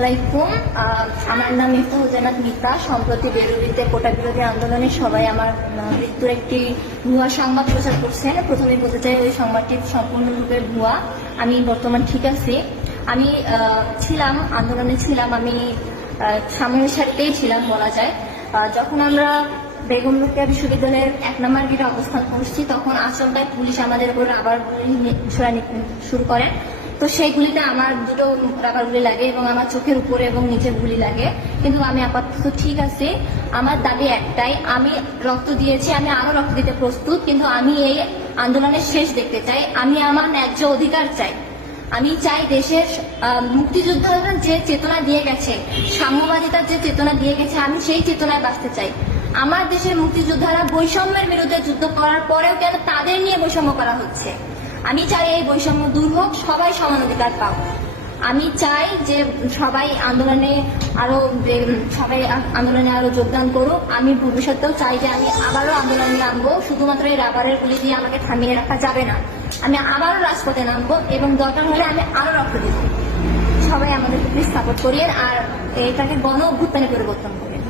আসসালামাইকুম। আমার নাম মিফতাহুল জান্নাত মিতা। সম্প্রতি বেরুলিতে কোটা বিরোধী আন্দোলনে সবাই আমার মৃত্যুর একটি ভুয়া সংবাদ প্রচার করছেন। প্রথমে বলতে চাই, ওই সংবাদটি সম্পূর্ণরূপে ভুয়া। আমি বর্তমান ঠিক আছি। আমি আন্দোলনে ছিলাম, আমি সামনের সারিতেই ছিলাম বলা যায়। যখন আমরা বেগম রোকেয়া বিশ্ববিদ্যালয়ের 1 নম্বর গেটে অবস্থান করছি, তখন আচমকায় পুলিশ আমাদের উপর আবার শুরু করে। তো সেই গুলিতে আমার দুটো রাবার গুলি লাগে এবং আমার চোখের উপরে এবং নিচের গুলি লাগে, কিন্তু আমি আপাতত ঠিক আছি। আমার দাবি একটাই, আমি রক্ত দিয়েছি, আমি আরো রক্ত দিতে প্রস্তুত, কিন্তু আমি এই আন্দোলনের শেষ দেখতে চাই। আমি আমার ন্যায্য অধিকার চাই। আমি চাই দেশের মুক্তিযোদ্ধারা যে চেতনা দিয়ে গেছে, সাম্যবাদিতার যে চেতনা দিয়ে গেছে, আমি সেই চেতনায় বাঁচতে চাই। আমার দেশের মুক্তিযোদ্ধারা বৈষম্যের বিরুদ্ধে যুদ্ধ করার পরেও কেন তাদের নিয়ে বৈষম্য করা হচ্ছে? আমি চাই এই বৈষম্য দূর হোক, সবাই সমান অধিকার পাক। আমি চাই যে সবাই আন্দোলনে আরো যোগদান করুক। আমি ভবিষ্যতেও চাই যে আমি আবারও আন্দোলনে নামবো। শুধুমাত্র এই রাবারের গুলি দিয়ে আমাকে থামিয়ে রাখা যাবে না। আমি আবারও রাজপথে নামবো এবং দরকার হলে আমি আরো রক্ত দিব। সবাই আমাদেরকে প্লিজ সাপোর্ট করিয়েন আর এটাকে গণ অভ্যুত্থানে পরিবর্তন করেন।